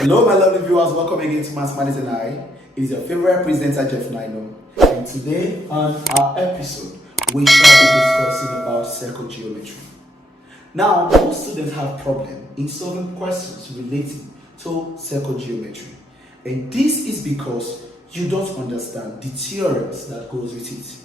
Hello, my lovely viewers. Welcome again to Mathematics and I. It is your favorite presenter, Jeff Nino. And today on our episode, we shall be discussing about circle geometry. Now, most students have problem in solving questions relating to circle geometry. And this is because you don't understand the theorems that goes with it.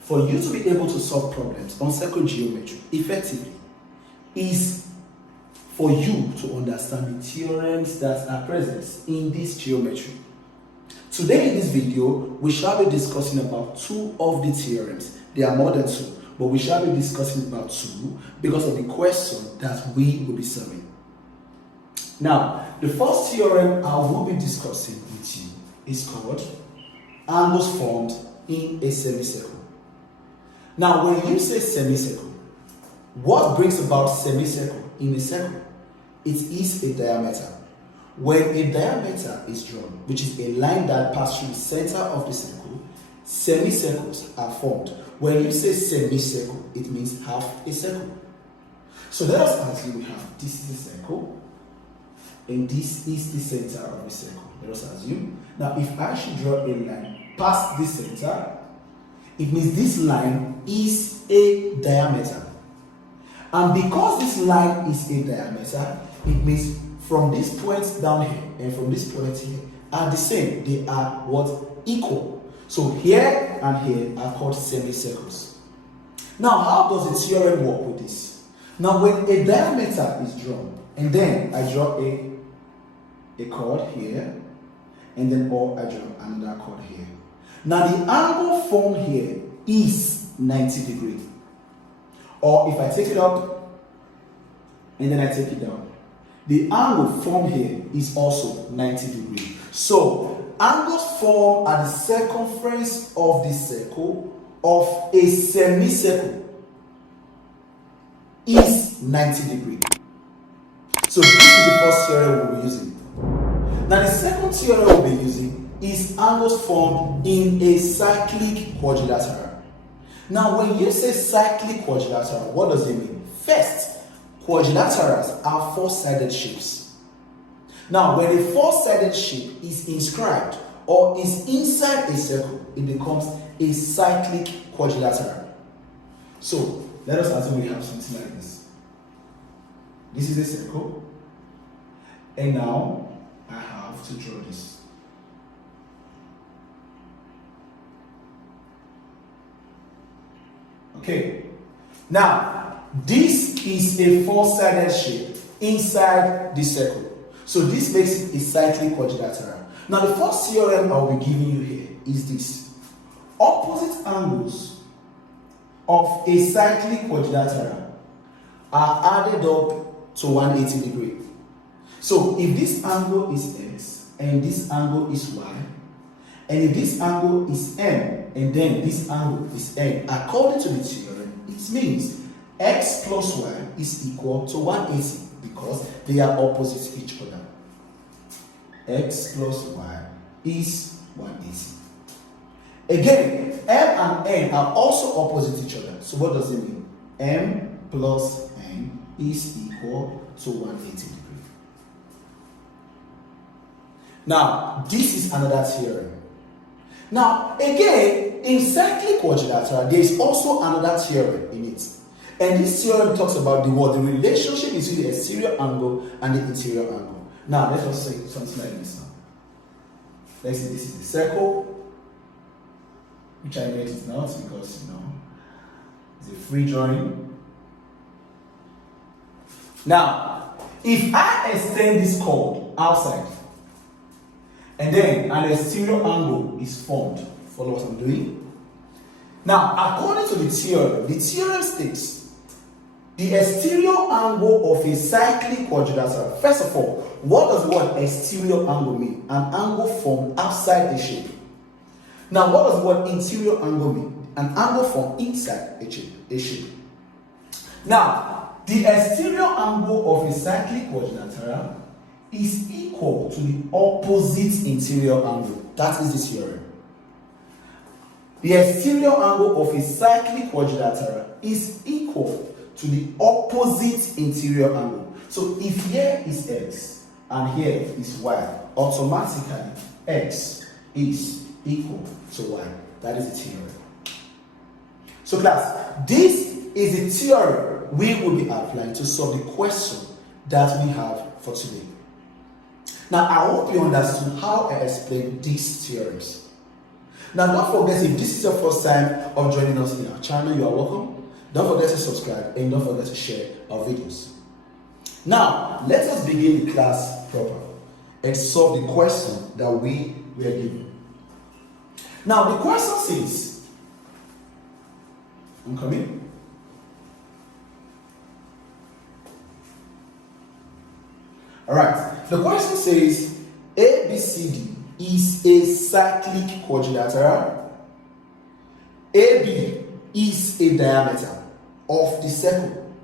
For you to be able to solve problems on circle geometry effectively is for you to understand the theorems that are present in this geometry. Today in this video, we shall be discussing about two of the theorems. There are more than two, but we shall be discussing about two because of the question that we will be solving. Now, the first theorem I will be discussing with you is called angles formed in a semicircle. Now, when you say semicircle, what brings about semicircle in a circle? It is a diameter. When a diameter is drawn, which is a line that passes through the center of the circle, semicircles are formed. When you say semicircle, it means half a circle. So let us assume we have this is the circle, and this is the center of the circle. Let us assume. Now, if I should draw a line past the center, it means this line is a diameter. And because this line is a diameter, it means from this point down here and from this point here are the same. They are what? Equal. So here and here are called semicircles. Now, how does the theorem work with this? Now, when a diameter is drawn, and then I draw a chord here, and then or I draw another chord here. Now, the angle formed here is 90 degrees. Or if I take it up, and then I take it down, the angle formed here is also 90 degrees. So, angles formed at the circumference of the circle of a semicircle is 90 degrees. So, this is the first theorem we'll be using. Now, the second theorem we'll be using is angles formed in a cyclic quadrilateral. Now, when you say cyclic quadrilateral, what does it mean? First, quadrilaterals are four-sided shapes. Now, when a four-sided shape is inscribed or is inside a circle, it becomes a cyclic quadrilateral. So, let us assume we have something like this. This is a circle, and now I have to draw this. Okay, now this is a four-sided shape inside the circle. So this makes it a cyclic quadrilateral. Now the first theorem I will be giving you here is this. Opposite angles of a cyclic quadrilateral are added up to 180 degrees. So if this angle is x and this angle is y, and if this angle is m, and then this angle is n, according to the theorem, it means x plus y is equal to 180 because they are opposite each other. X plus y is 180. Again, m and n are also opposite each other. So what does it mean? M plus n is equal to 180 degrees. Now, this is another theorem. Now, again, in cyclic quadrilateral, there is also another theorem in it. And this theorem talks about the relationship between the exterior angle and the interior angle. Now, let us say something like this now. Let's say this is the circle, which I know it is not because, it's a free drawing. Now, if I extend this chord outside, and then an exterior angle is formed. Follow what I'm doing? Now, according to the theorem states the exterior angle of a cyclic quadrilateral. First of all, what does the word exterior angle mean? An angle formed outside a shape. Now, what does the word interior angle mean? An angle formed inside a shape. Now, the exterior angle of a cyclic quadrilateral is equal to the opposite interior angle. That is the theorem. The exterior angle of a cyclic quadrilateral is equal to the opposite interior angle. So if here is x and here is y. Automatically, x is equal to y. That is the theorem. So class, this is the theorem we will be applying to solve the question that we have for today. Now, I hope you understood how I explained these theorems. Now, don't forget, if this is your first time of joining us in our channel, you are welcome. Don't forget to subscribe and don't forget to share our videos. Now, let us begin the class proper and solve the question that we were given. Now, the question says, I'm coming. Alright, the question says ABCD is a cyclic quadrilateral. AB is a diameter of the circle.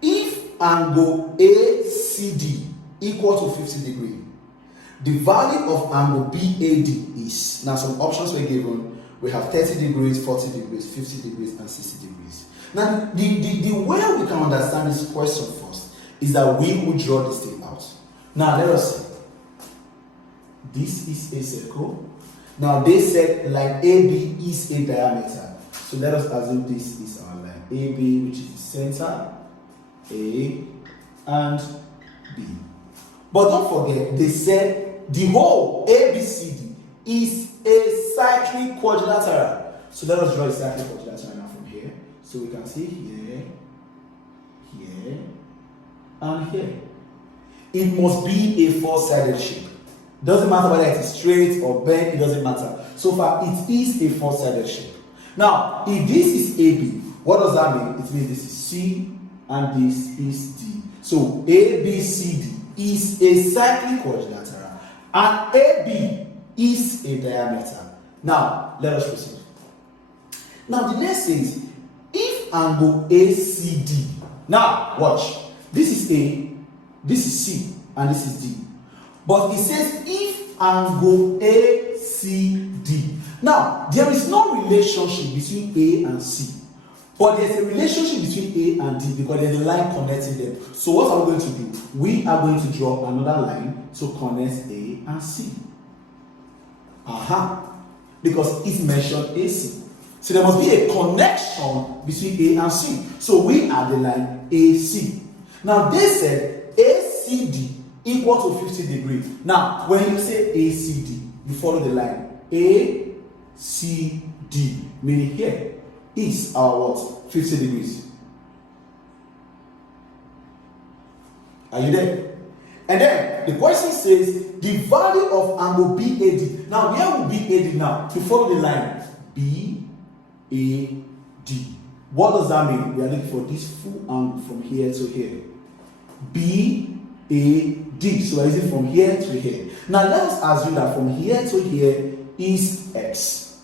If angle ACD equal to 50 degrees, the value of angle BAD is, now some options were given. We have 30 degrees, 40 degrees, 50 degrees, and 60 degrees. Now, the way we can understand this question first is that we will draw this thing out. Now, let us see. This is a circle. Now, they said line AB is a diameter. So, let us assume this is our line AB, which is the center, A, and B. But don't forget, they said the whole ABCD is a cyclic quadrilateral. So, let us draw a cyclic quadrilateral now from here. So, we can see here, here, and here. It must be a four-sided shape. Doesn't matter whether it is straight or bent, it doesn't matter. So far, it is a four-sided shape. Now, if this is AB, what does that mean? It means this is C and this is D. So ABCD is a cyclic quadrilateral and AB is a diameter. Now, let us proceed. Now, the next is if angle ACD. Now, watch. This is A, this is C, and this is D. But it says if angle ACD. Now, there is no relationship between A and C. But there's a relationship between A and D because there's a line connecting them. So what are we going to do? We are going to draw another line to connect A and C. Because it mentioned AC. So there must be a connection between A and C. So we are the line AC. Now they said ACD equal to 50 degrees. Now when you say ACD, you follow the line ACD, meaning here is our what? 50 degrees. Are you there? And then the question says the value of angle BAD. Now where will BAD now? To follow the line BAD. What does that mean? We are looking for this full angle from here to here. BAD. So is it from here to here? Now let us assume that from here to here is x.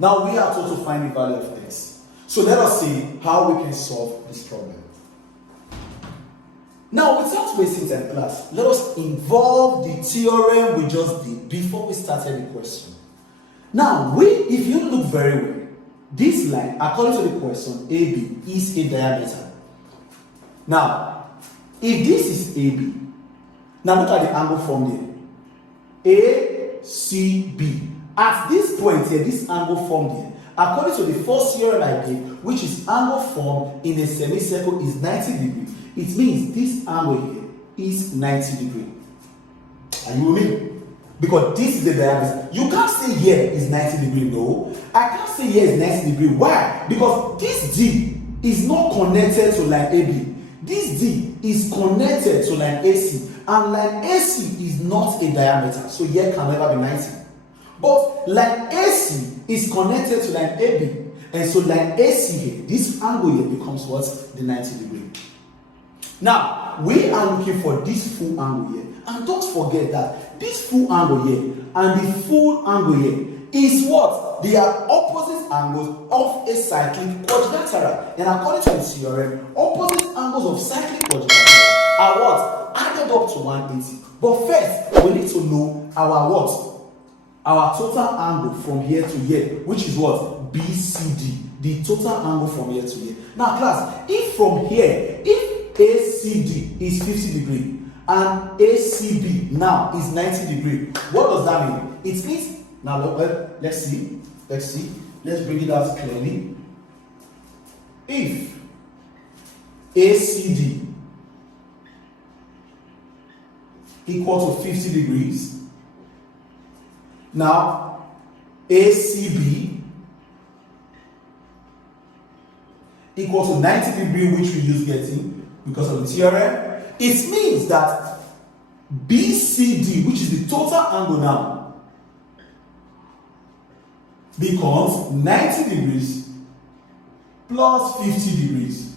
Now we are told to find the value of x. So let us see how we can solve this problem. Now without wasting time, class, let us involve the theorem we just did before we started the question. Now if you look very well, this line, according to the question, AB is a diameter. Now, if this is AB, now look at the angle formed here. ACB. At this point here, this angle formed here, according to the first theorem I gave, which is angle formed in a semicircle is 90 degrees. It means this angle here is 90 degrees. Are you with me? Because this is the diameter. You can't say here is 90 degrees. No. I can't say here is 90 degrees. Why? Because this D is not connected to line AB. This D is connected to line AC. And line AC is not a diameter. So here can never be 90. But line AC is connected to line AB. And so line AC here, this angle here becomes what? The 90 degree. Now, we are looking for this full angle here. And don't forget that this full angle here and the full angle here is what? They are opposite angles of a cyclic quadrilateral. And according to the theorem, opposite angles of cyclic quadrilateral are what? Added up to 180. But first, we need to know our what? Our total angle from here to here, which is what? BCD. The total angle from here to here. Now, class, if from here, if ACD is 50 degrees and ACB now is 90 degrees. What does that mean? It means, now let's see, let's bring it out clearly. If ACD equal to 50 degrees, now ACB equal to 90 degrees, which we use getting because of the theorem, it means that BCD, which is the total angle now, becomes 90 degrees plus 50 degrees,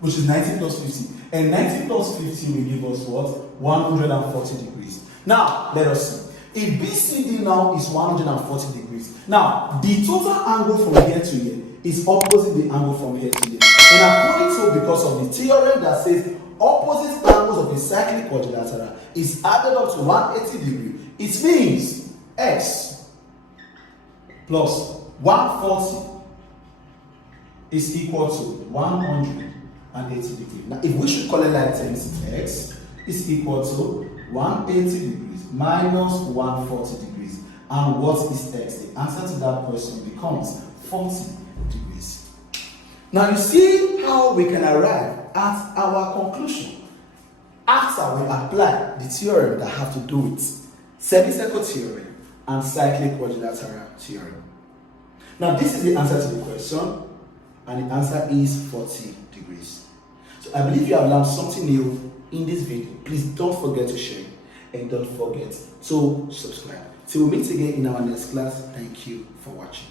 which is 90 plus 50. And 90 plus 50 will give us what? 140 degrees. Now, let us see. If BCD now is 140 degrees, now the total angle from here to here is opposite the angle from here to here. And according to, because of the theorem that says opposite angles of a cyclic quadrilateral is added up to 180 degrees, it means x plus 140 is equal to 180 degrees. Now, if we should call it like this, x is equal to 180 degrees minus 140 degrees. And what is x? The answer to that question becomes 40 degrees. Now, you see how we can arrive at our conclusion after we apply the theorem that have to do with semicircle theorem and cyclic quadrilateral theorem. Now, this is the answer to the question, and the answer is 40 degrees. So I believe you have learned something new in this video. Please don't forget to share and don't forget to subscribe. Till we meet again in our next class, thank you for watching.